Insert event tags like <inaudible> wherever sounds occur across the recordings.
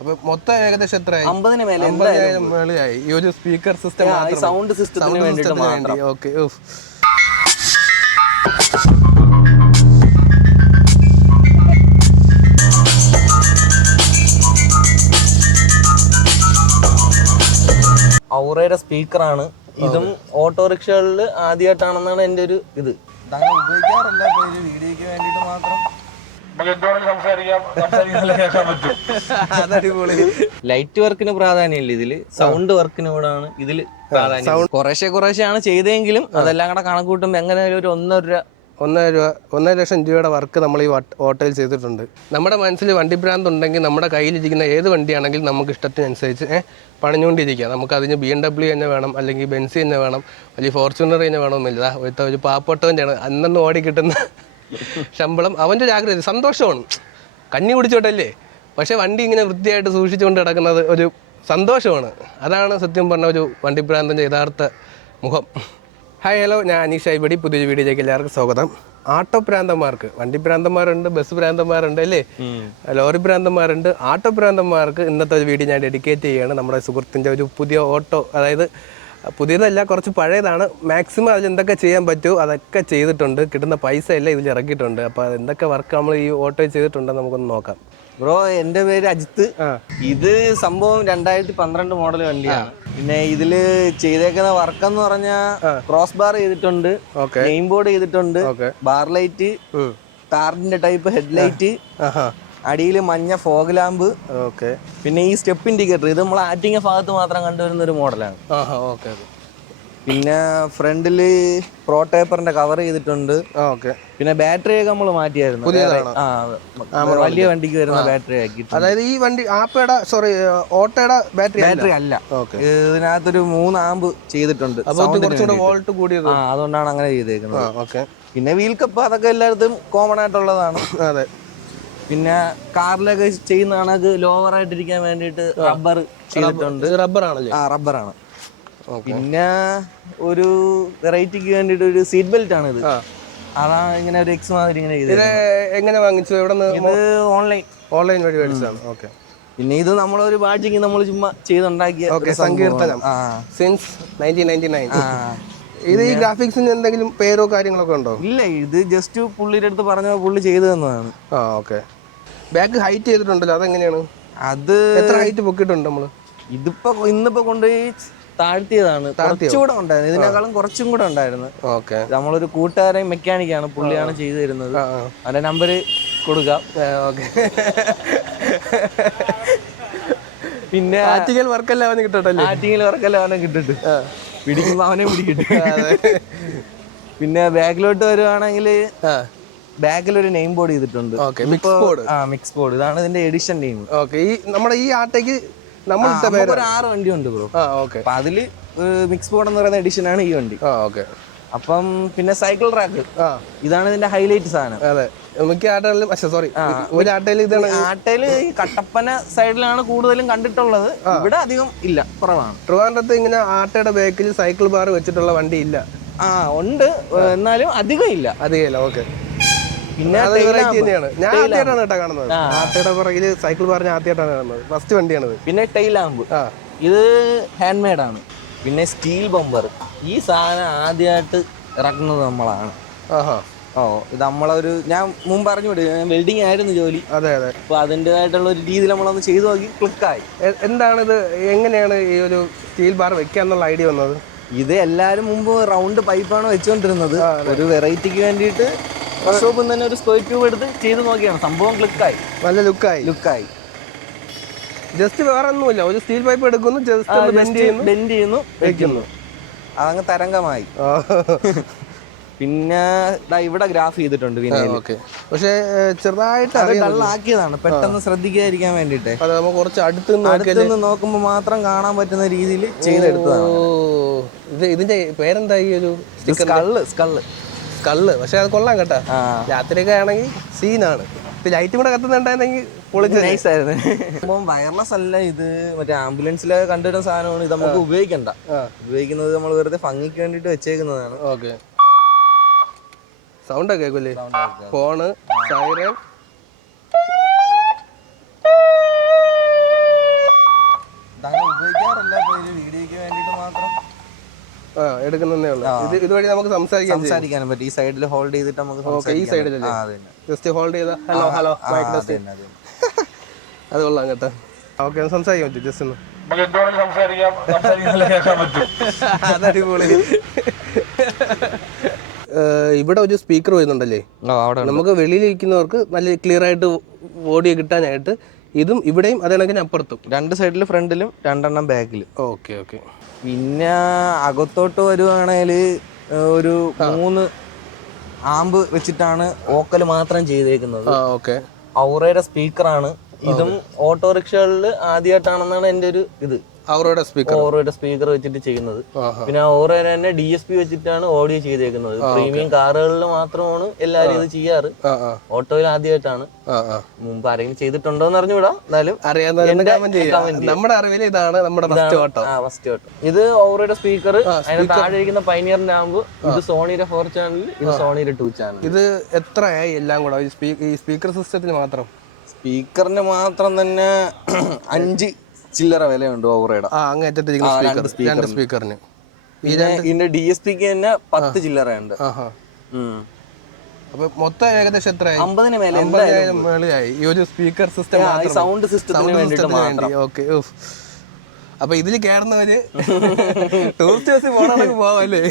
അപ്പൊ മൊത്തം ഏകദേശം എത്രയായി? അമ്പതിന് മേലെ മേളിയായി ഈ ഒരു സ്പീക്കർ സിസ്റ്റം സൗണ്ട് സിസ്റ്റത്തിന് മാത്രം. ഓക്കെ ഔറയുടെ സ്പീക്കറാണ് ഇതും ഓട്ടോറിക്ഷകളിൽ ആദ്യമായിട്ടാണെന്നാണ് എന്റെ ഒരു ഇത്. താങ്കൾ ഉപയോഗിക്കാറില്ല വീഡിയോയ്ക്ക് വേണ്ടിയിട്ട് മാത്രം. ലൈറ്റ് വർക്കിന് പ്രാധാന്യമില്ല ഇതിൽ. സൗണ്ട് വർക്കിന് കൂടാണ് ഇതിൽ പ്രാധാന്യം. കുറേശ്ശെ കുറേശ്ശെയാണ് ചെയ്തെങ്കിലും അതെല്ലാം കൂടെ കണക്ക് കൂട്ടുമ്പോൾ എങ്ങനെ ഒരു ഒന്നര രൂപ ഒന്നര രൂപ ഒന്നര ലക്ഷം രൂപയുടെ വർക്ക് നമ്മൾ ഈ ഹോട്ടലിൽ ഓട്ടോയിൽ ചെയ്തിട്ടുണ്ട്. നമ്മുടെ മനസ്സിൽ വണ്ടി ഭ്രാന്ത് ഉണ്ടെങ്കിൽ നമ്മുടെ കയ്യിലിരിക്കുന്ന ഏത് വണ്ടിയാണെങ്കിലും നമുക്ക് ഇഷ്ടത്തിനനുസരിച്ച് ഏഹ് പണിഞ്ഞുകൊണ്ടിരിക്കുക നമുക്ക് അതിന് ബി എം ഡബ്ല്യു തന്നെ വേണം അല്ലെങ്കിൽ ബെൻസി തന്നെ വേണം അല്ലെങ്കിൽ ഫോർച്യൂണർ തന്നെ വേണമെന്നില്ല. ഒരു പാവപ്പെട്ടവന്റെയാണ് അന്നന്ന് ഓടി കിട്ടുന്ന ശമ്പളം. അവന്റെ ഒരു ആഗ്രഹം സന്തോഷമാണ്. കഞ്ഞി കുടിച്ചോട്ടല്ലേ? പക്ഷേ വണ്ടി ഇങ്ങനെ വൃത്തിയായിട്ട് സൂക്ഷിച്ചുകൊണ്ട് കിടക്കുന്നത് ഒരു സന്തോഷമാണ്. അതാണ് സത്യം പറഞ്ഞ ഒരു വണ്ടി പ്രാന്തം യഥാർത്ഥ മുഖം. ഹായ് ഹലോ ഞാൻ അനീഷ് ഐബടി പുതിയൊരു വീഡിയോയിലേക്ക് എല്ലാവർക്കും സ്വാഗതം. ആട്ടോ പ്രാന്തന്മാർക്ക് വണ്ടി പ്രാന്തന്മാരുണ്ട് ബസ് പ്രാന്തന്മാരുണ്ട് അല്ലേ? ലോറി പ്രാന്തന്മാരുണ്ട് ആട്ടോ പ്രാന്തന്മാർക്ക് ഇന്നത്തെ ഒരു വീഡിയോ ഞാൻ ഡെഡിക്കേറ്റ് ചെയ്യുകയാണ്. നമ്മുടെ സുഹൃത്തിന്റെ ഒരു പുതിയ ഓട്ടോ അതായത് പുതിയതല്ല കുറച്ച് പഴയതാണ്. മാക്സിമം അതിൽ എന്തൊക്കെ ചെയ്യാൻ പറ്റുമോ അതൊക്കെ ചെയ്തിട്ടുണ്ട്. കിട്ടുന്ന പൈസ എല്ലാം ഇതിൽ ഇറക്കിയിട്ടുണ്ട്. അപ്പോൾ എന്തൊക്കെ വർക്ക് നമ്മൾ ഈ ഓട്ടോ ചെയ്തിട്ടുണ്ടെന്ന് നമുക്കൊന്ന് നോക്കാം. ബ്രോ എന്റെ പേര് അജിത്ത്. ഇത് സംഭവം രണ്ടായിരത്തി പന്ത്രണ്ട് മോഡൽ വണ്ടിയാണ് പിന്നെ ഇതിൽ ചെയ്തേക്കുന്ന വർക്ക് എന്ന് പറഞ്ഞാൽ ക്രോസ് ബാർ ചെയ്തിട്ടുണ്ട്. നെയിം ബോർഡ് ചെയ്തിട്ടുണ്ട്. ബാർ ലൈറ്റ് ടാറിന്റെ ടൈപ്പ് ഹെഡ്ലൈറ്റ് ആഹാ. അടിയിൽ മഞ്ഞ ഫോഗ് ലാമ്പ് ഓക്കെ. പിന്നെ ഈ സ്റ്റെപ്പ് ഇൻഡിക്കേറ്റർ ഇത് നമ്മൾ ആറ്റിങ്ങ ഭാഗത്ത് മാത്രം കണ്ടുവരുന്ന ഒരു മോഡലാണ് ഓക്കെ പിന്നെ ഫ്രണ്ടിൽ പ്രോട്ടേപ്പറിന്റെ കവർ ചെയ്തിട്ടുണ്ട്. ഓക്കെ. പിന്നെ ബാറ്ററി ഒക്കെ നമ്മൾ മാറ്റിയായിരുന്നു. വലിയ വണ്ടിക്ക്. വരുന്ന ബാറ്ററി ആക്കി അതായത് ഈ വണ്ടി ആപ്പയുടെ സോറി ഓട്ടോയുടെ ബാറ്ററി ബാറ്ററി അല്ല. ഇതിനകത്തൊരു മൂന്ന് ആമ്പ് ചെയ്തിട്ടുണ്ട്. വോൾട്ട് കൂടിയത്. അതുകൊണ്ടാണ് അങ്ങനെ ചെയ്തേക്കുന്നത്. പിന്നെ വീൽ കപ്പ് അതൊക്കെ എല്ലായിടത്തും കോമൺ ആയിട്ടുള്ളതാണ്. അതെ. പിന്നെ കാറിലൊക്കെ ചെയ്യുന്ന കണക്ക് ലോവർ ആയിട്ടിരിക്കാൻ വേണ്ടിട്ട് റബ്ബർ ചെയ്തിട്ടുണ്ട്. ആണല്ലേ? ആ റബ്ബറാണ് പിന്നെ ഒരു വെറൈറ്റിക്ക് വേണ്ടിയിട്ട് ഒരു സീറ്റ് ബെൽറ്റ് ആണ് ഇത്. അതാണ് ഇങ്ങനെ ഒരു എക്സ് മാതിരി ഇങ്ങനെ ഇത് എങ്ങനെ വാങ്ങിച്ചു? എവിടെ ഇത് ഓൺലൈൻ ഓൺലൈൻ വഴി മേടിച്ചതാണ് ഓക്കെ പിന്നെ ഇത് നമ്മളൊരു ബാഡ്ജിങ് നമ്മൾ ചുമ്മാ ചെയ്തുണ്ടാക്കിയ. Sankeerthanam. Since nineteen ninety nine. ഇത് ഈ ഗ്രാഫിക്സിന് എന്തെങ്കിലും പേരോ കാര്യങ്ങളൊക്കെ ഉണ്ടോ? ഇല്ല ഇത് ജസ്റ്റ് പുള്ളിയുടെ അടുത്ത് പറഞ്ഞ പുള്ളി ചെയ്തു തന്നതാണ്. ആ ഓക്കെ ബാക്ക് ഹൈറ്റ് ചെയ്തിട്ടുണ്ടല്ലോ അതെങ്ങനെയാണ്? അത് എത്ര ഹൈറ്റ് പൊക്കിയിട്ടുണ്ട് നമ്മൾ? ഇതിപ്പോ ഇന്നിപ്പോ കൊണ്ടുപോയി താഴ്ത്തിയതാണ്. കുറച്ചുകൂടെ ഉണ്ടായിരുന്നു. ഇതിനേക്കാളും കുറച്ചും കൂടെ ഉണ്ടായിരുന്നു. ഓക്കെ. നമ്മളൊരു കൂട്ടുകാരൻ മെക്കാനിക്കാണ് പുള്ളിയാണ് ചെയ്തു തരുന്നത് അവന്റെ നമ്പർ കൊടുക്കാം. ഓക്കെ. പിന്നെ ആറ്റിങ്ങൽ വർക്കെല്ലാം അവന് കിട്ടട്ടല്ലേ? ആറ്റിങ്ങൽ വർക്കല്ല അവനെ കിട്ടിട്ട്. പിടിക്കുമ്പോ അവനെ പിടിക്കിട്ട്. പിന്നെ ബാക്കിലോട്ട് വരുവാണെങ്കിൽ ബാക്കിൽ ഒരു നെയിം ബോർഡ് ചെയ്തിട്ടുണ്ട് മിക്സ് ബോർഡ് ആ മിക്സ് ബോർഡ് ഇതാണ് ഇതിന്റെ എഡിഷൻ നെയിം ഓക്കെ ഈ നമ്മുടെ ഈ ആട്ടയ്ക്ക് നമ്മൾ ഒരു ആറ് വണ്ടി ഉണ്ട് ബ്രോ അപ്പൊ അതിൽ മിക്സ് ബോർഡ് എന്ന് പറയുന്ന എഡിഷൻ ആണ് ഈ വണ്ടി. ഓക്കെ അപ്പം പിന്നെ സൈക്കിൾ ട്രാക്ക് ആ. ഇതാണ് ഇതിന്റെ ഹൈലൈറ്റ് സാധനം. അതെ. മിക്ക ആട്ടകളിലും പക്ഷെ സോറി ഒരു ആട്ടയിൽ ഇതാണ് ആട്ടയിൽ ഈ കട്ടപ്പന സൈഡിലാണ് കൂടുതലും കണ്ടിട്ടുള്ളത്. ഇവിടെ അധികം ഇല്ല കുറവാണ്. ട്രിവാൻഡ്രത്ത് ഇങ്ങനെ ആട്ടയുടെ ബാക്കിൽ സൈക്കിൾ ബാർ വെച്ചിട്ടുള്ള വണ്ടി ഇല്ല. ആ ഉണ്ട്. എന്നാലും അധികം ഇല്ല. അധികം ഇല്ല ഓക്കെ പിന്നെ വെറൈറ്റി തന്നെയാണ്. ഞാൻ ആദ്യമായിട്ടാണ് കേട്ടോ കാണുന്നത്. ആട്ടയുടെ പുറകിൽ സൈക്കിൾ പറഞ്ഞ ആദ്യമായിട്ടാണ് കാണുന്നത്. ഫസ്റ്റ് വണ്ടിയാണിത്. പിന്നെ ടൈൽ ആമ്പ് ഇത് ഹാൻഡ് മെയ്ഡ് ആണ്. പിന്നെ സ്റ്റീൽ ബമ്പർ ഈ സാധനം ആദ്യമായിട്ട് ഇറക്കുന്നത് നമ്മളാണ്. ഓ ഇത് നമ്മളൊരു ഞാൻ മുമ്പ് പറഞ്ഞു വിടും വെൽഡിങ് ആയിരുന്നു ജോലി. അതെ അതെ. അപ്പൊ അതിന്റെതായിട്ടുള്ള ഒരു രീതിയിൽ നമ്മളൊന്ന് ചെയ്തു നോക്കി ക്ലിക്കായി എന്താണ് എന്താണിത്? എങ്ങനെയാണ് ഈ ഒരു സ്റ്റീൽ ബാർ വെക്കാന്നുള്ള ഐഡിയ വന്നത്? ഇത് എല്ലാവരും മുമ്പ് റൗണ്ട് പൈപ്പാണ് വെച്ചുകൊണ്ടിരുന്നത് ഒരു വെറൈറ്റിക്ക് വേണ്ടിയിട്ട് വർക്ക്ഷോപ്പിൽ തന്നെ ഒരു സ്ക്വയർ ട്യൂബ് എടുത്ത് ചെയ്ത് നോക്കിയാണ്. സംഭവം ക്ലിക്കായി നല്ല ലുക്കായി. ലുക്കായി. ജസ്റ്റ് വേറെ ഒന്നുമില്ല ഒരു സ്റ്റീൽ പൈപ്പ് എടുക്കുന്നു ജസ്റ്റ് ബെൻഡ് ചെയ്യുന്നു. ബെൻഡ് ചെയ്യുന്നു വെക്കുന്നു. അതങ്ങ് തരംഗമായി. പിന്നെ ഇവിടെ ഗ്രാഫ് ചെയ്തിട്ടുണ്ട് പക്ഷേ ചെറുതായിട്ട് ആക്കിയതാണ്. ഡള്ളാക്കിയതാണ് പെട്ടെന്ന് ശ്രദ്ധിക്കാതിരിക്കാൻ വേണ്ടിട്ട് കുറച്ച് അടുത്ത് അടുത്തുനിന്ന് നോക്കുമ്പോൾ മാത്രം കാണാൻ പറ്റുന്ന രീതിയിൽ ചെയ്തെടുത്തതാണ്. ഇത് ഇതിന്റെ പേരെന്താ ഈ ഒരു സ്കള്ള് സ്കള്ള് സ്കള്ള് പക്ഷെ അത് കൊള്ളാം കേട്ടോ. രാത്രിയൊക്കെ ആണെങ്കിൽ സീനാണ്. ലൈറ്റും കൂടെ കത്തുന്നുണ്ടായിരുന്നെങ്കിൽ പൊളിച്ച് അപ്പം വയർലെസ് അല്ല ഇത്. മറ്റേ ആംബുലൻസിലെ കണ്ടുവരുന്ന സാധനമാണ്. ഇത് നമുക്ക് ഉപയോഗിക്കണ്ട. ഉപയോഗിക്കുന്നത് നമ്മൾ വെറുതെ ഭംഗിക്ക് വേണ്ടിട്ട് വെച്ചേക്കുന്നതാണ്. ഓക്കെ. സൗണ്ട് ഒക്കെ കേൾക്കൂലേ ഫോണ് സൈറൻ ആ എടുക്കുന്നതേ ഉള്ളൂ. ഇത് ഇതുവഴി നമുക്ക് സംസാരിക്കാം സംസാരിക്കാനും പറ്റും. ഈ സൈഡിൽ ഹോൾഡ് ചെയ്തിട്ട് നമുക്ക് ഈ സംസാരിക്കാം സൈഡിലല്ലേ. ജസ്റ്റ് ഹോൾഡ് ചെയ്ത. ഹലോ ഹലോ മൈക്ക് അത് ടെസ്റ്റ് <laughs> അത് കൊള്ളാം കേട്ടോ. ഓക്കെ ഒന്ന് സംസാരിക്കാൻ പറ്റും ജസ്റ്റ് ഒന്ന്. <laughs> അതടിപൊളി <laughs> ഇവിടെ ഒരു സ്പീക്കർ വരുന്നുണ്ടല്ലേ? ഓ, അവിടെ ഉണ്ട്. നമുക്ക് വെളിയിലിരിക്കുന്നവർക്ക് നല്ല ക്ലിയർ ആയിട്ട് ഓഡിയോ കിട്ടാനായിട്ട് ഇതും ഇവിടെയും അതേ കണക്കിന് അപ്പുറത്തും. രണ്ട് സൈഡിൽ ഫ്രണ്ടിലും രണ്ടെണ്ണം ബാക്കിലും. Okay okay. പിന്നെ അകത്തോട്ട് വരുവാണെങ്കിൽ ഒരു മൂന്ന് ആമ്പ് വെച്ചിട്ടാണ് ഓക്കൽ മാത്രം ചെയ്തേക്കുന്നത്. ഓക്കെ. ഔറയുടെ സ്പീക്കറാണ്. ഇതും ഓട്ടോറിക്ഷകളിൽ ആദ്യമായിട്ടാണെന്നാണ് എന്റെ ഒരു ഇത്. അവരുടെ സ്പീക്കർ ഓറോയുടെ സ്പീക്കർ വെച്ചിട്ട് ചെയ്യുന്നത്. പിന്നെ ഓറ തന്നെ ഡി എസ് പി വെച്ചിട്ടാണ് ഓഡിയോ ചെയ്തേക്കുന്നത്. പ്രീമിയം കാറുകളിൽ മാത്രമാണ് എല്ലാവരും ഇത് ചെയ്യാറ്. ഓട്ടോയിൽ ആദ്യമായിട്ടാണ്. മുമ്പ് ആരെങ്കിലും ചെയ്തിട്ടുണ്ടോ എന്ന് അറിഞ്ഞുകൂടാ. എന്നാലും നമ്മുടെ അറിവിൽ ഇതാണ് നമ്മുടെ ഫസ്റ്റ് ഓട്ടോ. First auto. ഇത് ഓറോയുടെ സ്പീക്കർ അതിന് താഴെ ഇരിക്കുന്ന പൈനിയറിന്റെ ആകുമ്പോൾ ഇത് സോണിയുടെ ഫോർ ചാനൽ ഇത് സോണിയുടെ ടു ചാനൽ ഇത് എത്രയായി എല്ലാം കൂടെ? ഈ സ്പീക്കർ സിസ്റ്റത്തിന് മാത്രം. സ്പീക്കറിന് മാത്രം തന്നെ <clears throat> അഞ്ച് ചില്ലറ വിലയുണ്ട് ഓറയുടെ ആ ആ, സ്പീക്കർ രണ്ട് സ്പീക്കറിന്. പിന്നെ ഇതിന്റെ ഡി എസ് പിക്ക് തന്നെ പത്ത് ചില്ലറയുണ്ട്. അപ്പൊ മൊത്തം ഏകദേശം എത്ര അമ്പതിന് മേലെ അമ്പതിനായിരം മേളിയായി ഈ ഒരു സ്പീക്കർ സിസ്റ്റം സൗണ്ട് സിസ്റ്റത്തിന് വേണ്ടിയിട്ട് മാത്രം. ഓക്കെ അപ്പൊ ഇതിൽ കയറുന്നവര് ടൂറിസ്റ്റ് ബസ് പോകണമെങ്കിൽ പോവാല്ലേ?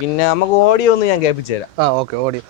പിന്നെ നമുക്ക് ഓഡിയോ ഒന്ന് ഞാൻ കേൾപ്പിച്ചു തരാം. ആ ഓക്കെ ഓടി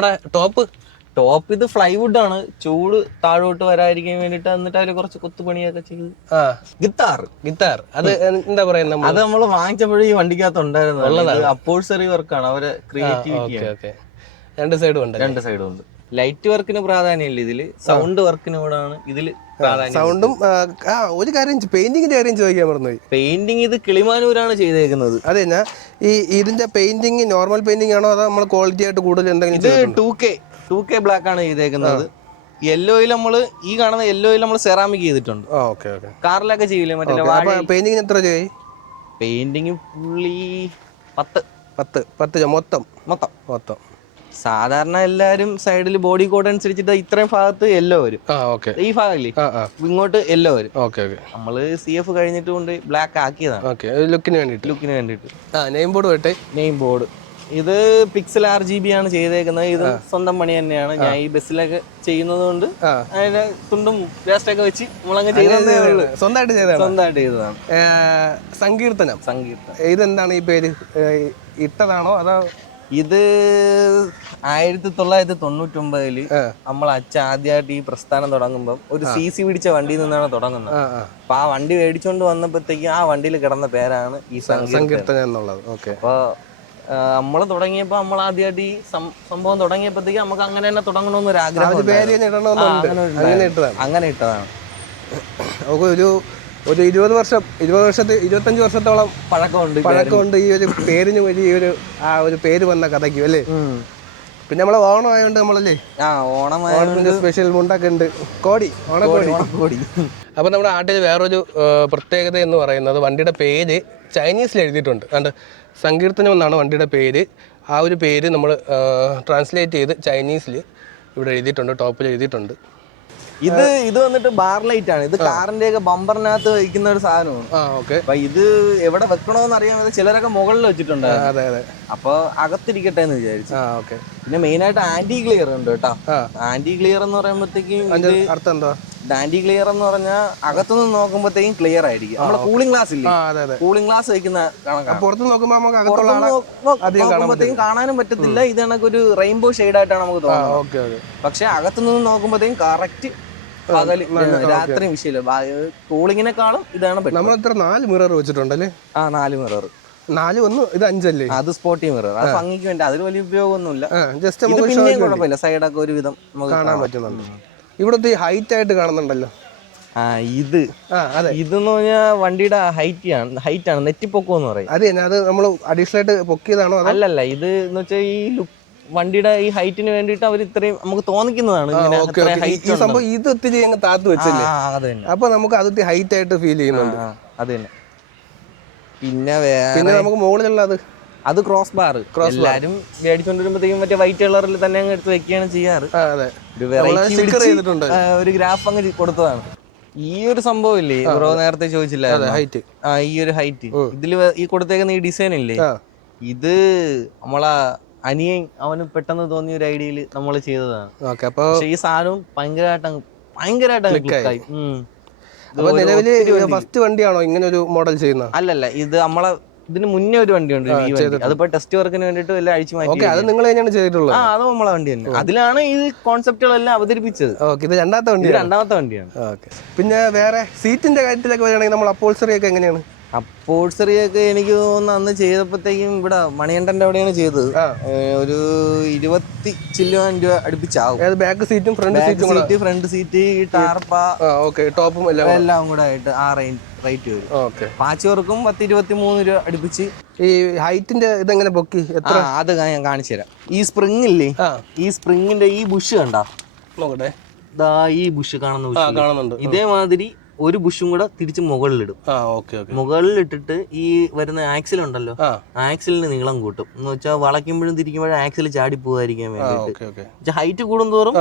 നമ്മുടെ ടോപ്പ്. ടോപ്പ് ഇത് ഫ്ലൈവുഡ് ആണ്. ചൂട് താഴോട്ട് വരാതിരിക്കാൻ വേണ്ടിട്ട് എന്നിട്ട് അതിൽ കുറച്ച് കുത്തുപണിയൊക്കെ ചെയ്ത്. ആ ഗിത്താർ ഗിത്താർ. അത് എന്താ പറയുന്നത് അത് നമ്മൾ വാങ്ങിച്ചപ്പോഴും ഈ വണ്ടിക്കകത്ത് ഉണ്ടായിരുന്നു അപ്പോഴ്സറി വർക്കാണ് അവരെ ക്രിയേറ്റിവിറ്റി ഓക്കെ ഓക്കെ. രണ്ട് സൈഡും ഉണ്ട് രണ്ട് സൈഡും ഉണ്ട്. ലൈറ്റ് വർക്കിന് പ്രാധാന്യമില്ല ഇതിൽ. സൗണ്ട് വർക്കിന് കൂടാണ് ഇതിൽ സൗണ്ടും ഒരു കാര്യം പെയിന്റിങ്ങിന്റെ കാര്യം ചോദിക്കാൻ മറന്നുപോയി പെയിന്റിങ് ഇത് കിളിമാനൂരാണ് ചെയ്തേക്കുന്നത്. അതെ ഞാൻ ഈ ഇതിന്റെ പെയിന്റിങ് നോർമൽ പെയിന്റിംഗ് ആണോ അതോ നമ്മൾ ക്വാളിറ്റി ആയിട്ട് കൂടുതൽ എന്തെങ്കിലും ഇത്? Two K two K black ആണ് ചെയ്തേക്കുന്നത്. യെല്ലോയിൽ നമ്മൾ ഈ കാണുന്ന യെല്ലോയിൽ നമ്മൾ സെറാമിക് ചെയ്തിട്ടുണ്ട്. കാറിലൊക്കെ ചെയ്യില്ലേ മറ്റേ പെയിന്റിങ് എത്ര ചെയ്യും പെയിന്റിങ് പുള്ളി പത്ത്. പത്ത് പത്ത് മൊത്തം? മൊത്തം. മൊത്തം. സാധാരണ എല്ലാരും സൈഡിൽ ബോഡി കോഡ് അനുസരിച്ചിട്ട് ഇത്രയും ഭാഗത്ത് യെല്ലോ വരും. ഈ ഭാഗമില്ലേ ഇങ്ങോട്ട് യെല്ലോ വരും. ഓക്കെ ഓക്കെ നമ്മൾ സി എഫ് കഴിഞ്ഞിട്ട് കൊണ്ട് ബ്ലാക്ക് ആക്കിയതാണ്. ഓക്കെ ലുക്കിന് വേണ്ടിട്ട് ലുക്കിന് വേണ്ടിട്ട് ആ നെയിം ബോർഡ് വെട്ടെ. നെയിം ബോർഡ് ഇത് പിക്സൽ ആർ ജി ബി ആണ് ചെയ്തേക്കുന്നത്. ഇത് സ്വന്തം പണി തന്നെയാണ്. ഞാൻ ഈ ബസ്സിലൊക്കെ ചെയ്യുന്നത് കൊണ്ട് അതിന്റെ തുണ്ടും വേസ്റ്റ് ഒക്കെ വെച്ച് നമ്മളങ്ങ് ചെയ്തതേ ഉള്ളൂ. സ്വന്തമായിട്ട് ചെയ്തതാണ്. സ്വന്തമായിട്ട് ചെയ്തതാണ്. സങ്കീർത്തനം. സങ്കീർത്തനം. ഇതെന്താണ് ഈ പേര്? ഇട്ടതാണോ? അതോ ഇത് ആയിരത്തി തൊള്ളായിരത്തി തൊണ്ണൂറ്റി ഒമ്പതിൽ നമ്മൾ അച്ഛൻ ആദ്യമായിട്ട് ഈ പ്രസ്ഥാനം തുടങ്ങുമ്പോൾ ഒരു സി സി പിടിച്ച വണ്ടിയിൽ നിന്നാണ് തുടങ്ങുന്നത്. അപ്പൊ ആ വണ്ടി മേടിച്ചോണ്ട് വന്നപ്പോഴത്തേക്ക് ആ വണ്ടിയിൽ കിടന്ന പേരാണ് ഈ സങ്കീർത്തനം എന്നുള്ളത്. അപ്പൊ നമ്മൾ തുടങ്ങിയപ്പോ നമ്മൾ ആദ്യമായിട്ട് ഈ സംഭവം തുടങ്ങിയപ്പോഴത്തേക്ക് നമുക്ക് അങ്ങനെ തന്നെ തുടങ്ങണമെന്നൊരു ആഗ്രഹം അങ്ങനെ ഇട്ടതാണ്. ഒരു ഒരു ഇരുപത് വർഷം ഇരുപത് വർഷത്തെ ഇരുപത്തഞ്ച് വർഷത്തോളം പഴക്കമുണ്ട് പഴക്കമുണ്ട് ഈ ഒരു പേരിന് വഴി ഈ ഒരു ആ ഒരു പേര് വന്ന കഥയ്ക്കും അല്ലേ? പിന്നെ നമ്മളെ ഓണം ആയതുകൊണ്ട് നമ്മളല്ലേ? ആ ഓണമായ ഓണത്തിന്റെ സ്പെഷ്യൽ മുണ്ടൊക്കെ ഉണ്ട്. കോടി ഓണക്കോടി. ഓണക്കോടി. അപ്പൊ നമ്മുടെ നാട്ടിൽ വേറൊരു പ്രത്യേകത എന്ന് പറയുന്നത് വണ്ടിയുടെ പേര് ചൈനീസിൽ എഴുതിയിട്ടുണ്ട്. അതുകൊണ്ട് സങ്കീർത്തനം എന്നാണ് വണ്ടിയുടെ പേര്. ആ ഒരു പേര് നമ്മൾ ട്രാൻസ്ലേറ്റ് ചെയ്ത് ചൈനീസിൽ ഇവിടെ എഴുതിയിട്ടുണ്ട് ടോപ്പിൽ എഴുതിയിട്ടുണ്ട്. ഇത് ഇത് വന്നിട്ട് ബാർ ലൈറ്റ് ആണ്. ഇത് കാറിന്റെ ഒക്കെ ബമ്പറിനകത്ത് വയ്ക്കുന്ന ഒരു സാധനമാണ്. അപ്പൊ ഇത് എവിടെ വെക്കണോന്ന് അറിയാൻ ചിലരൊക്കെ മുകളിൽ വെച്ചിട്ടുണ്ട് അപ്പൊ അകത്തിരിക്കട്ടെ എന്ന് വിചാരിച്ചു. പിന്നെ മെയിൻ ആയിട്ട് ആന്റി ക്ലിയർ ഉണ്ട് കേട്ടോ. ആന്റി ക്ലിയർ എന്ന് പറയുമ്പോഴത്തേക്കും അർത്ഥം എന്താ? ആന്റി ക്ലിയർ എന്ന് പറഞ്ഞാൽ അകത്തുനിന്ന് നോക്കുമ്പോഴത്തേക്കും ക്ലിയർ ആയിരിക്കും. നമ്മളെ കൂളിംഗ് ഗ്ലാസ് ഇല്ല? കൂളിംഗ് ഗ്ലാസ് വെക്കുന്ന കണക്കാണ് പുറത്ത് നോക്കുമ്പോഴത്തേക്കും കാണാനും പറ്റത്തില്ല. ഇത് ഒരു റെയിൻബോ ഷെയ്ഡ് ആയിട്ടാണ് നമുക്ക് തോന്നുന്നത്. പക്ഷെ അകത്തുനിന്ന് നോക്കുമ്പോഴത്തേക്കും കറക്റ്റ് പകൽ രാത്രി വിഷയമില്ല കൂളിങ്ങിനെക്കാളും ഇതാണ്. നമ്മൾ ഇത്ര നാല് മിറർ വെച്ചിട്ടുണ്ടല്ലേ? ആ നാല് മിറർ. നാല് ഒന്ന് ഇത് അഞ്ചല്ലേ? അത് സ്പോട്ടി മിറർ അത് ഭംഗിക്ക് വേണ്ടി അതിൽ വലിയ ഉപയോഗമൊന്നുമില്ല. ജസ്റ്റ് പിന്നെയും കുഴപ്പമില്ല. സൈഡൊക്കെ ഒരുവിധം നമുക്ക് കാണാൻ പറ്റുന്നുണ്ട്. ഇവിടുത്തെ ഹൈറ്റ് ആയിട്ട് കാണുന്നുണ്ടല്ലോ. ആ ഇത്. ഇതെന്ന് പറഞ്ഞാൽ വണ്ടിയുടെ ഹൈറ്റ് ആണ് ഹൈറ്റ് ആണ്. നെറ്റിപ്പൊക്കം എന്ന് പറയും. അത് അത് നമ്മൾ അഡീഷണൽ ആയിട്ട് പൊക്കിയതാണോ അല്ലല്ല ഇത് എന്ന് വെച്ചാൽ ഈ ലുക്ക് വണ്ടിയുടെ ഈ ഹൈറ്റിന് വേണ്ടിയിട്ട് അവർ ഇത്രയും നമുക്ക് തോന്നിക്കുന്നതാണ് ഈ സംഭവം ഇത് ഒത്തിരി അങ്ങ് താത്ത് വെച്ചല്ലേ? അപ്പൊ നമുക്ക് അത് ഹൈറ്റ് ആയിട്ട് ഫീൽ ചെയ്യുന്നുണ്ട്. അത് തന്നെ. പിന്നെ വേറെ പിന്നെ നമുക്ക് മുകളിലുള്ള അത്? അത് ക്രോസ് ബാർ എല്ലാരും മേടിച്ചോണ്ട് വരുമ്പോഴത്തേക്കും മറ്റേ വൈറ്റ് കളറിൽ തന്നെ അങ്ങ് എടുത്ത് വെക്കുകയാണ് ചെയ്യാറ്. ഒരു ഗ്രാഫ് അങ്ങ് കൊടുത്തതാണ്. ഈ ഒരു സംഭവം ഇല്ലേ? ബ്രോ നേരത്തെ ചോദിച്ചില്ല ഹൈറ്റ് ആ ഈ ഒരു ഹൈറ്റ് ഇതിൽ ഈ കൊടുത്തേക്കുന്ന ഈ ഡിസൈൻ ഇല്ലേ? ഇത് നമ്മളാ അനിയൻ അവന് പെട്ടെന്ന് തോന്നിയ ഒരു ഐഡിയയിൽ നമ്മൾ ചെയ്തതാണ്. പക്ഷെ ഈ സാധനവും ഭയങ്കരമായിട്ട് ഭയങ്കരമായിട്ട് ഫസ്റ്റ് വണ്ടിയാണോ ഇങ്ങനെ ഒരു മോഡൽ ചെയ്യുന്നത്? അല്ലല്ല ഇത് നമ്മളെ ഇതിന് മുന്നേ ഒരു വണ്ടി. ഉണ്ട് അതിപ്പോ ടെസ്റ്റ് വർക്കിന് വേണ്ടിട്ട് എല്ലാം അഴിച്ചു മാറ്റി അത് നിങ്ങൾ തന്നെയാണ് ചെയ്തിട്ടുള്ളത്. ആ അത് നമ്മളെ വണ്ടി തന്നെ. അതിലാണ് ഈ കോൺസെപ്റ്റുകളെല്ലാം അവതരിപ്പിച്ചത്. ഓക്കെ ഇത് രണ്ടാമത്തെ വണ്ടി രണ്ടാമത്തെ വണ്ടിയാണ്. പിന്നെ വേറെ സീറ്റിന്റെ കാര്യത്തിലൊക്കെ വരികയാണെങ്കിൽ നമ്മൾ അപ്പോൾസറി ഒക്കെ എങ്ങനെയാണ്? അപ്പോൾസറി ഒക്കെ എനിക്ക് തോന്നുന്നു അന്ന് ചെയ്തപ്പോഴത്തേക്കും ഇവിടെ മണികണ്ഠന്റെ അവിടെയാണ് ചെയ്തത്. ഒരു ഇരുപത്തി ചില്ലുവാൻ രൂപ അടുപ്പിച്ചാവും. ബാക്ക് സീറ്റും ഫ്രണ്ട് സീറ്റും കൂടെ സീറ്റ് ഫ്രണ്ട് സീറ്റ് ഈ ടാർപ്പ ഓക്കെ ടോപ്പും എല്ലാം. എല്ലാം കൂടെ ആയിട്ട് ആ റേറ്റ് വരും. ഓക്കെ പാച്ച് വർക്കും പത്ത് ഇരുപത്തി മൂന്ന് രൂപ അടുപ്പിച്ച്. ഈ ഹൈറ്റിന്റെ ഇതെങ്ങനെ പൊക്കി? എത്ര? അത് ഞാൻ കാണിച്ചു തരാം. ഈ സ്പ്രിംഗ് ഇല്ലേ? ഈ സ്പ്രിങ്ങിന്റെ ഈ ബുഷ് കണ്ടാ? നോക്കട്ടെ. ഈ ബുഷ് കാണുന്ന കാണുന്നുണ്ട്. ഇതേമാതിരി ഒരു ബുഷും കൂടെ തിരിച്ച് മുകളിലിടും. മുകളിൽ ഇട്ടിട്ട് മുകളിലിട്ടിട്ട് ഈ വരുന്ന ആക്സിൽ ഉണ്ടല്ലോ ആക്സിലിന് നീളം കൂട്ടും. എന്ന് വെച്ചാൽ വളയ്ക്കുമ്പോഴും തിരിക്കുമ്പോഴും ആക്സിൽ ചാടി പോകാതിരിക്കാൻ വേണ്ടി വേണ്ടിയിട്ട്. ഹൈറ്റ് കൂടുന്തോറും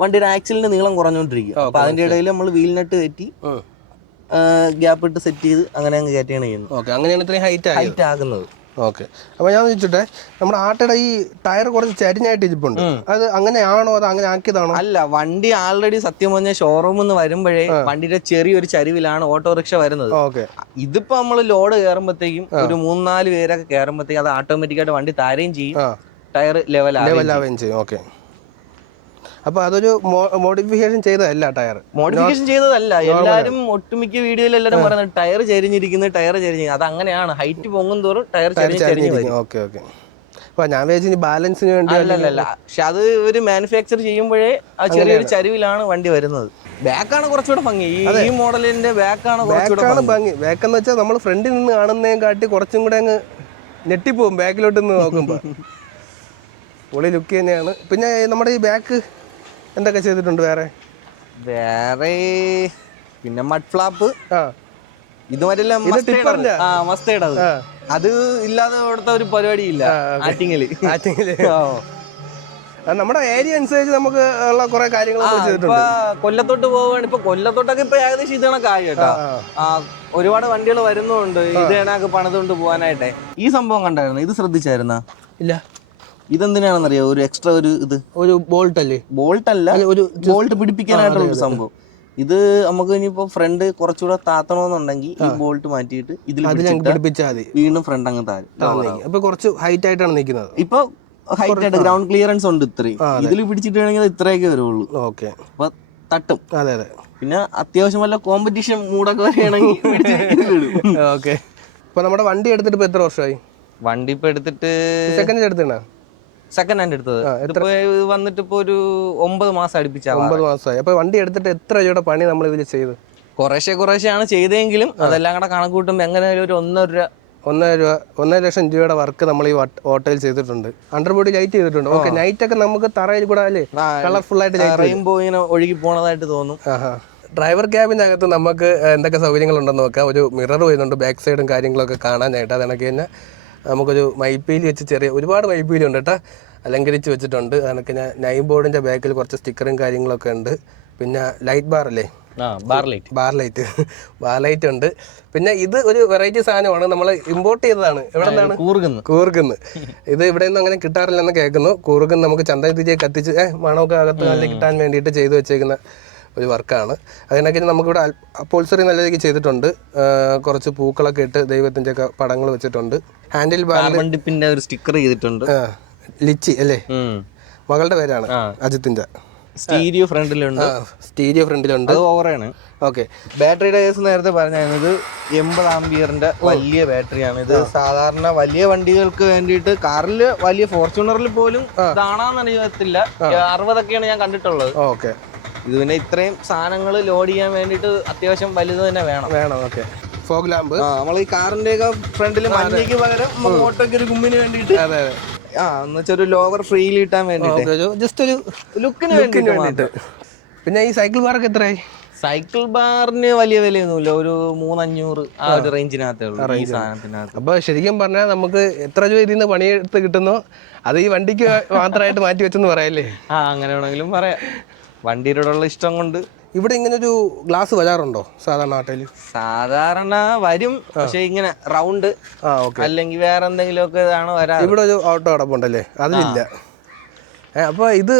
വണ്ടിയുടെ ആക്സിലിന്റെ നീളം കുറഞ്ഞുകൊണ്ടിരിക്കും അപ്പൊ അതിന്റെ ഇടയിൽ നമ്മൾ വീൽ നട്ട് കയറ്റി. ഗ്യാപ്പ് ഇട്ട് സെറ്റ് ചെയ്ത് അങ്ങനെ അങ്ങ് കയറ്റുകയാണ് ചെയ്യുന്നത്. ഓക്കെ അങ്ങനെയാണ് ഇത്രയും ഹൈറ്റ് ഹൈറ്റ് ആകുന്നത്. ഓക്കെ. അപ്പോൾ ഞാൻ ചോദിച്ചിട്ടെ നമ്മുടെ ആട്ടയുടെ ഈ ടയർ കുറച്ച് ചരിഞ്ഞായിട്ട് ഇരിപ്പുണ്ട്. അത് അങ്ങനെയാണോ അത് അങ്ങനെ ആക്കിയതാണോ? അല്ല വണ്ടി ആൾറെഡി സത്യം പറഞ്ഞ ഷോറൂമിൽ നിന്ന് വരുമ്പോഴേ വണ്ടിയുടെ ചെറിയൊരു ചരിവിലാണ് ഓട്ടോറിക്ഷ വരുന്നത്. ഓക്കെ. ഇതിപ്പോ നമ്മൾ ലോഡ് കയറുമ്പോഴത്തേക്കും ഒരു മൂന്നാൽ പേരൊക്കെ കയറുമ്പോഴത്തേക്കും അത് ഓട്ടോമാറ്റിക്കായിട്ട് വണ്ടി താരയും ചെയ്യും. ടയർ ലെവലാവുകയും ചെയ്യും. ഓക്കെ. അപ്പോൾ അതൊരു മോഡിഫിക്കേഷൻ ചെയ്തതല്ല ടയർ മോഡിഫിക്കേഷൻ ചെയ്തതല്ല. എല്ലാരും ഒട്ടുമിക്ക വീഡിയോയിൽ എല്ലാരും പറയുന്നത് ടയർ ചെരിഞ്ഞിരിക്കുന്നത് ടയർ ചെരിഞ്ഞ്. അത് അങ്ങനെയാണ് ഹൈറ്റ് പൊങ്ങും തോറും ടയർ ഓക്കെ ഓക്കെ. അപ്പോൾ ഞാൻ വിചാരിച്ചു ബാലൻസിന് വേണ്ടി അല്ലല്ല പക്ഷെ അത് ഒരു മാനുഫാക്ചർ ചെയ്യുമ്പോഴേ ആ ചെറിയൊരു ചരിവിലാണ് വണ്ടി വരുന്നത്. ബാക്കാണ് കുറച്ചുകൂടെ ഭംഗി. ഈ- മോഡലിന്റെ ബാക്കാണ് ബാക്കാണ് ഭംഗി. ബാക്ക് എന്ന് വെച്ചാൽ നമ്മൾ ഫ്രണ്ടിൽ നിന്ന് കാണുന്നതിനെ കാട്ടി കുറച്ചും കൂടെ അങ്ങ് ഞെട്ടിപ്പോവും ബാക്കിലോട്ട് നിന്ന് നോക്കുമ്പോൾ പൊളി ലുക്ക് തന്നെയാണ്. പിന്നെ നമ്മുടെ ഈ ബാക്ക് എന്തൊക്കെ ചെയ്തിട്ടുണ്ട് വേറെ? വേറെ പിന്നെ മഡ് ഫ്ലാപ്പ് ഇത് മസ്റ്റേഡ് അത് ഇല്ലാതെ ഇവിടുത്തെ ഒരു പരിപാടി ഇല്ല ആറ്റിങ്ങൽ. ആറ്റിങ്ങിൽ. അത് <laughs> നമ്മുടെ ഏരിയ അനുസരിച്ച് നമുക്ക് ഉള്ള കുറെ കാര്യങ്ങൾ കൊല്ലത്തോട്ട് പോവുകയാണ്. ഇപ്പൊ കൊല്ലത്തോട്ടൊക്കെ ഇപ്പൊ ഏകദേശം ഇത് കണക്കായി കേട്ടോ. ഒരുപാട് വണ്ടികൾ വരുന്നുണ്ട്. ഇത് കണക്ക് പണിതുകൊണ്ട് പോകാനായിട്ടെ. ഈ സംഭവം കണ്ടായിരുന്നു? ഇത് ശ്രദ്ധിച്ചായിരുന്ന? ഇല്ല. ഇതെന്തിനാണെന്നറിയോ? ഒരു എക്സ്ട്രാ ഒരു ഇത്. ഒരു ബോൾട്ട് അല്ലേ? ബോൾട്ട് അല്ല ഒരു ബോൾട്ട് പിടിപ്പിക്കാനായിട്ടുള്ള ഒരു സംഭവം. ഇത് നമുക്ക് ഇനിയിപ്പോ ഫ്രണ്ട് കുറച്ചുകൂടെ താത്തണമെന്നുണ്ടെങ്കിൽ ഈ ബോൾട്ട് മാറ്റിയിട്ട് ഇതിൽ പിടിപ്പിച്ചാൽ മതി. വീണ്ടും ഫ്രണ്ട് അങ്ങ് താഴെ അപ്പൊ കുറച്ച് ഹൈറ്റ് ആയിട്ടാണ് നിൽക്കുന്നത്. ഇപ്പൊ ഹൈറ്റ് ആയിട്ട് ഗ്രൗണ്ട് ക്ലിയറൻസ് ഉണ്ട് ഇത്രയും. ഇതിൽ പിടിച്ചിട്ട് വേണമെങ്കിൽ ഇത്രയൊക്കെ വരുള്ളൂ. ഓക്കെ. അപ്പൊ തട്ടും. അതെ അതെ. പിന്നെ അത്യാവശ്യം വല്ല കോമ്പറ്റീഷൻ മൂടൊക്കെ വരികയാണെങ്കിൽ. <laughs> ഓക്കെ. ഇപ്പൊ നമ്മുടെ വണ്ടി എടുത്തിട്ട് ഇപ്പൊ എത്ര വർഷമായി? വണ്ടി ഇപ്പൊ എടുത്തിട്ട് സെക്കൻഡ് എടുത്തിട്ടാ സെക്കൻഡ് ഹാൻഡ് എടുത്തത്. ഇതിപ്പോ വന്നിട്ട് ഇപ്പൊ ഒരു ഒമ്പത് മാസം അടുപ്പിച്ച ഒമ്പത് മാസമായി. അപ്പൊ വണ്ടി എടുത്തിട്ട് എത്ര രൂപയുടെ പണി നമ്മൾ ഇതിൽ ചെയ്ത്? കുറേശ്ശെ കുറേശ്ശെയാണ് ചെയ്തെങ്കിലും അതെല്ലാം കൂടെ കണക്ക് കൂട്ടുമ്പോൾ എങ്ങനെയായാലും ഒരു ഒന്നര രൂപ ഒന്നര രൂപ ഒന്നര ലക്ഷം രൂപയുടെ വർക്ക് നമ്മൾ ഈ ഓട്ടോയിൽ ചെയ്തിട്ടുണ്ട്. അണ്ടർബോഡി ലൈറ്റ് ചെയ്തിട്ടുണ്ട്. ഓക്കെ നൈറ്റ് ഒക്കെ നമുക്ക് തറയിൽ കൂടെ അല്ലേ? കളർഫുൾ ആയിട്ട് റെയിൻബോ ഇങ്ങനെ ഒഴുകി പോണതായിട്ട് തോന്നും. ഡ്രൈവർ ക്യാബിനകത്ത് അകത്ത് നമുക്ക് എന്തൊക്കെ സൗകര്യങ്ങളുണ്ടെന്ന് നോക്കാം. ഒരു മിറർ വരുന്നുണ്ട് ബാക്ക് സൈഡും കാര്യങ്ങളൊക്കെ കാണാനായിട്ട്. അത് കണക്ക് തന്നെ. നമുക്കൊരു മൈപ്പീലി വെച്ച് ചെറിയ ഒരുപാട് മൈപ്പീലി ഉണ്ട് കേട്ടോ. അലങ്കരിച്ച് വെച്ചിട്ടുണ്ട്. കണക്ക് ഞാൻ നൈൻ ബോർഡിന്റെ ബാക്കിൽ കുറച്ച് സ്റ്റിക്കറും കാര്യങ്ങളൊക്കെ ഉണ്ട്. പിന്നെ ലൈറ്റ് ബാർ അല്ലേ? ആ bar light bar light bar light ഉണ്ട്. പിന്നെ ഇത് ഒരു വെറൈറ്റി സാധനമാണ്. നമ്മൾ ഇമ്പോർട്ട് ചെയ്തതാണ്. എവിടെ നിന്നാണ്? കൂർഗുന്ന് കൂർഗുന്ന് ഇത് ഇവിടെ നിന്നും അങ്ങനെ കിട്ടാറില്ലെന്ന് കേൾക്കുന്നു. കൂർഗുന്ന് നമുക്ക് ചന്ദനത്തിരിയെ കത്തിച്ച് ഏഹ് മണമൊക്കെ അകത്ത് നല്ല കിട്ടാൻ വേണ്ടിയിട്ട് ചെയ്തു വെച്ചേക്കുന്ന ഒരു വർക്കാണ്. അതിനൊക്കെ നമുക്കിവിടെ അപ്പോൾസറി നല്ല രീതിക്ക് ചെയ്തിട്ടുണ്ട്. കുറച്ച് പൂക്കളൊക്കെ ഇട്ട് ദൈവത്തിന്റെ ഒക്കെ പടങ്ങൾ വെച്ചിട്ടുണ്ട്. ഹാൻഡിൽ ബാറിൽ ഒരു സ്റ്റിക്കർ ചെയ്തിട്ടുണ്ട്. ലിച്ചി അല്ലേ? മകളുടെ പേരാണ്. അജിത്തിന്റെ. സ്റ്റീരിയോ ഫ്രണ്ടിലുണ്ട് സ്റ്റീരിയോ ഫ്രണ്ടിലുണ്ട് അത് ഓവറാണ് ഓക്കെ. ബാറ്ററിയുടെ കേസ് നേരത്തെ പറഞ്ഞത് എൺപത് ആംബിയറിന്റെ വലിയ ബാറ്ററിയാണ് ഇത് സാധാരണ വലിയ വണ്ടികൾക്ക് വേണ്ടിയിട്ട് കാറിൽ വലിയ ഫോർച്യൂണറിൽ പോലും കാണാൻ അറിയത്തില്ല. അറുപതൊക്കെയാണ് ഞാൻ കണ്ടിട്ടുള്ളത്. ഓക്കെ. ഇത് പിന്നെ ഇത്രയും സാധനങ്ങൾ ലോഡ് ചെയ്യാൻ വേണ്ടിയിട്ട് അത്യാവശ്യം വലുത് തന്നെ വേണം. വേണം ഓക്കെ ഫോഗ് ലാമ്പ് നമ്മൾ ഈ കാറിന്റെ ഒക്കെ ഫ്രണ്ടിൽ മഞ്ഞയ്ക്ക് പകരം ഓട്ടോയ്ക്ക് ഒരു കുമ്മിന് വേണ്ടിയിട്ട് അതെ അതെ. ആ എന്ന് വെച്ചാൽ ഒരു ലോവർ ഫ്രീയിൽ ഇട്ടാൻ വേണ്ടിട്ട് ജസ്റ്റ് ഒരു ലുക്കിന് വേണ്ടിട്ട് പിന്നെ ഈ സൈക്കിൾ ബാറൊക്കെ എത്രയായി? സൈക്കിൾ ബാറിന് വലിയ വിലയൊന്നുമില്ല. ഒരു മൂന്നഞ്ഞൂറ് ആ ഒരു റേഞ്ചിനകത്തേ ഉള്ളൂ ഈ സാധനത്തിനകത്ത്. അപ്പോൾ ശരിക്കും പറഞ്ഞാൽ നമുക്ക് എത്ര രൂപ ഇതിൽ നിന്ന് പണിയെടുത്ത് കിട്ടുന്നോ അത് ഈ വണ്ടിക്ക് മാത്രമായിട്ട് മാറ്റി വെച്ചെന്ന് പറയല്ലേ? ആ അങ്ങനെ വേണമെങ്കിലും പറയാം. വണ്ടിയോടുള്ള ഇഷ്ടം കൊണ്ട്. ഇവിടെ ഇങ്ങനെ ഒരു ഗ്ലാസ് വരാറുണ്ടോ? സാധാരണ ആട്ടയിൽ? സാധാരണ വരും പക്ഷെ ഇങ്ങനെ റൗണ്ട് അല്ലെങ്കിൽ വേറെ എന്തെങ്കിലും ഒക്കെ ഇതാണ് വരാ ഇവിടെ ഒരു ഓട്ടോ കിടപ്പുണ്ടല്ലേ അതിലില്ല. അപ്പൊ ഇത്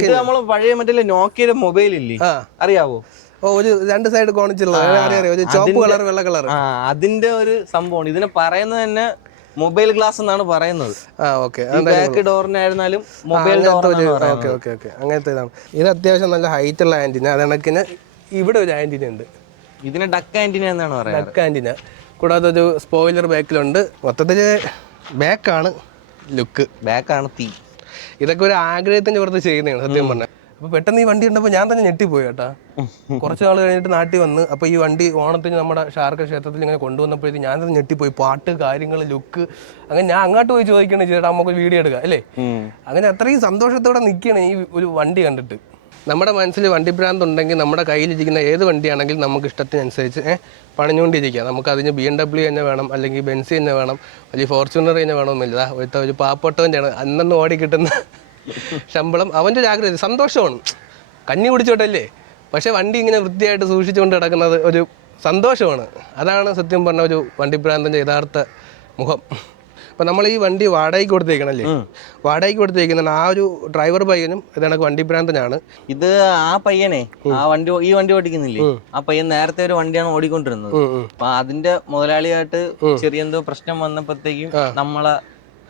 ഇത് നമ്മൾ പഴയ മറ്റേ നോക്കിയുടെ മൊബൈൽ ഇല്ലേ? അറിയാവോ? ഓ ഒരു രണ്ട് സൈഡ് കോണിച്ചുള്ള ഒരു ചുവപ്പ് കളർ വെള്ള കളർ അതിന്റെ ഒരു സംഭവമാണ്. ഇതിനെ പറയുന്നത് തന്നെ മൊബൈൽ ഗ്ലാസ് എന്നാണ് പറയുന്നത്. ബാക്ക് ഡോറിനായിരുന്നാലും മൊബൈൽ ഡോർ അങ്ങനത്തെ ഇതാണ്. ഇത് അത്യാവശ്യം നല്ല ഹൈറ്റ് ഉള്ള ആന്റിന. അത് കണക്കിന് ഇവിടെ ഒരു ആന്റിന ഉണ്ട്. ഇതിനെ ഡക്ക് ആന്റിന എന്നാണ് പറയുന്നത്. Duck antenna. കൂടാതെ ഒരു സ്പോയിലർ ബാക്കിലുണ്ട് മൊത്തത്തിൽ ബാക്കാണ് ലുക്ക് ബാക്കാണ് തീ. ഇതൊക്കെ ഒരു ആഗ്രഹത്തിന്റെ പുറത്ത് ചെയ്യുന്നതാണ് സത്യം പറഞ്ഞാൽ അപ്പൊ പെട്ടെന്ന് ഈ വണ്ടി ഉണ്ടപ്പോൾ ഞാൻ തന്നെ ഞെട്ടിപ്പോയി കേട്ടാ. കുറച്ച് നാൾ കഴിഞ്ഞിട്ട് നാട്ടിൽ വന്ന് അപ്പൊ ഈ വണ്ടി ഓണത്തിന് നമ്മുടെ ഷാർക്ക ക്ഷേത്രത്തിൽ ഇങ്ങനെ കൊണ്ടുവന്നപ്പോഴത്തേക്ക് ഞാൻ തന്നെ ഞെട്ടിപ്പോയി. പാട്ട് കാര്യങ്ങൾ ലുക്ക് അങ്ങനെ ഞാൻ അങ്ങോട്ട് പോയി ചോദിക്കണേ ചേട്ടാ നമുക്ക് വീഡിയോ എടുക്കാം അല്ലേ? അങ്ങനെ അത്രയും സന്തോഷത്തോടെ നിൽക്കുകയാണ് ഈ ഒരു വണ്ടി കണ്ടിട്ട്. നമ്മുടെ മനസ്സിൽ വണ്ടി ഭ്രാന്ത് ഉണ്ടെങ്കിൽ നമ്മുടെ കയ്യിലിരിക്കുന്ന ഏത് വണ്ടിയാണെങ്കിലും നമുക്ക് ഇഷ്ടത്തിനനുസരിച്ച് പണിഞ്ഞുകൊണ്ടിരിക്കുക നമുക്ക് അതിന് ബി എം ഡബ്ല്യു തന്നെ വേണം അല്ലെങ്കിൽ ബെൻസി തന്നെ വേണം അല്ലെങ്കിൽ ഫോർച്യൂണർ തന്നെ വേണമെന്നില്ല. ഒരു പാവപ്പെട്ടവന്റെയാണ് അന്നന്ന് ഓടി കിട്ടുന്ന ശമ്പളം. അവന്റെ ഒരു ആഗ്രഹം. സന്തോഷമാണ്. കഞ്ഞി കുടിച്ചോട്ടല്ലേ? പക്ഷേ വണ്ടി ഇങ്ങനെ വൃത്തിയായിട്ട് സൂക്ഷിച്ചുകൊണ്ട് കിടക്കുന്നത് ഒരു സന്തോഷമാണ്. അതാണ് സത്യം പറഞ്ഞ ഒരു വണ്ടി ഭ്രാന്തന്റെ യഥാർത്ഥ മുഖം. അപ്പം നമ്മൾ ഈ വണ്ടി വാടകയ്ക്ക് കൊടുത്തേക്കണല്ലേ? വാടകയ്ക്ക് കൊടുത്തേക്കുന്ന ആ ഒരു ഡ്രൈവർ പയ്യനും ഇതാണ് വണ്ടി ഭ്രാന്തനാണ് ഇത് ആ പയ്യനെ ആ വണ്ടി ഈ വണ്ടി ഓടിക്കുന്നില്ലേ? ആ പയ്യൻ നേരത്തെ ഒരു വണ്ടിയാണ് ഓടിക്കൊണ്ടിരുന്നത്. അപ്പൊ അതിന്റെ മുതലാളിയായിട്ട് ചെറിയ എന്തോ പ്രശ്നം വന്നപ്പോഴത്തേക്കും നമ്മളെ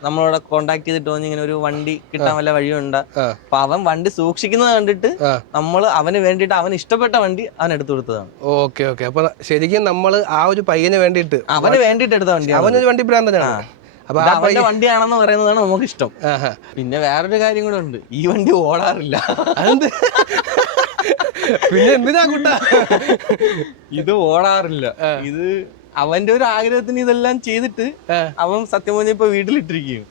നമ്മളോട് കോണ്ടാക്ട് ചെയ്തിട്ട് തോന്നി ഇങ്ങനെ ഒരു വണ്ടി കിട്ടാൻ വല്ല വഴിയുണ്ട്? അപ്പൊ അവൻ വണ്ടി സൂക്ഷിക്കുന്നത് കണ്ടിട്ട് നമ്മൾ നമ്മൾ അവന് വേണ്ടിട്ട് അവന് ഇഷ്ടപ്പെട്ട വണ്ടി അവൻ എടുത്തു കൊടുത്തതാണ്. Okay okay. അപ്പൊ ശരിക്കും നമ്മൾ ആ ഒരു പയ്യന് വേണ്ടിയിട്ട് അവന് വേണ്ടിട്ട് എടുത്ത വണ്ടി അവനൊരു വണ്ടി ഭ്രാന്തനാണ്. ആ. അവന്റെ വണ്ടിയാണെന്ന് പറയുന്നതാണ് നമുക്ക് ഇഷ്ടം പിന്നെ വേറൊരു കാര്യം കൂടെ ഉണ്ട്. ഈ വണ്ടി ഓടാറില്ല. അതെന്ത്? പിന്നെ എന്തിനാ കൂട്ട? ഇത് ഓടാറില്ല. ഇത് അവന്റെ ഒരു ആഗ്രഹത്തിന് ഇതെല്ലാം ചെയ്തിട്ട് അവൻ സത്യം പറഞ്ഞ ഇപ്പൊ വീട്ടിലിട്ടിരിക്കുകയും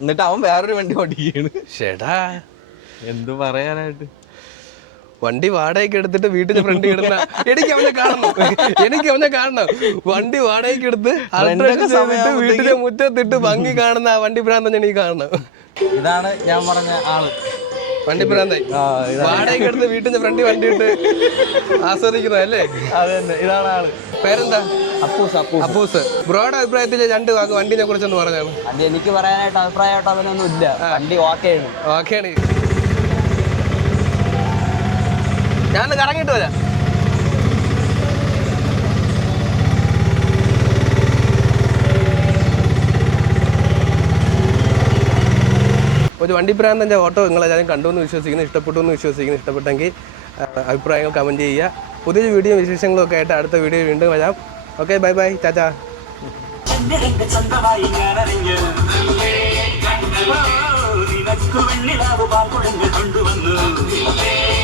എന്നിട്ട് അവൻ വേറൊരു വണ്ടി ഓടിക്കുകയാണ്. ചേടാ എന്ത് പറയാനായിട്ട്? വണ്ടി വാടകയ്ക്ക് എടുത്തിട്ട് വീട്ടിൽ ഫ്രണ്ട് കിടന്ന എനിക്ക് അവനെ കാണണം. എനിക്ക് അവനെ കാണണം. വണ്ടി വാടകയ്ക്ക് എടുത്ത് വീട്ടിലെ മുറ്റത്തിട്ട് ഭംഗി കാണുന്ന ആ വണ്ടി ഭ്രാന്തൻ എനിക്ക് കാണണം ഇതാണ് ഞാൻ പറഞ്ഞ ആൾ. വണ്ടി ഭ്രാന്തായി വാടകയ്ക്ക് എടുത്ത് വീട്ടിന്റെ ഫ്രണ്ട് വണ്ടി ഇട്ട് ആസ്വദിക്കുന്ന അല്ലേ? അതെ ഇതാണ് ആൾ. പേരെന്താ? അപ്പൂസ് അപ്പൂസ്. അപ്പൂസ്. ബ്രോഡ് അഭിപ്രായത്തിൽ രണ്ട് വാക്ക് വണ്ടിനെ കുറിച്ചൊന്ന് പറഞ്ഞാണ് അത് എനിക്ക് പറയാനായിട്ട് അഭിപ്രായമായിട്ട് അവനൊന്നും ഇല്ല. വണ്ടി ഓക്കെയാണ്. ഓക്കെയാണ്. ഞാൻ കറങ്ങിട്ട് വരാം. ഒരു വണ്ടി ഭ്രാന്തന്റെ ഓട്ടോ നിങ്ങളെല്ലാവരും കണ്ടു എന്ന് വിശ്വസിക്കുന്നു ഇഷ്ടപ്പെട്ടു എന്ന് വിശ്വസിക്കുന്നു. ഇഷ്ടപ്പെട്ടെങ്കിൽ അഭിപ്രായങ്ങൾ കമന്റ് ചെയ്യുക. പുതിയൊരു വീഡിയോ വിശേഷങ്ങളൊക്കെ ആയിട്ട് അടുത്ത വീഡിയോ വീണ്ടും വരാം. Okay bye bye ചാച്ചാ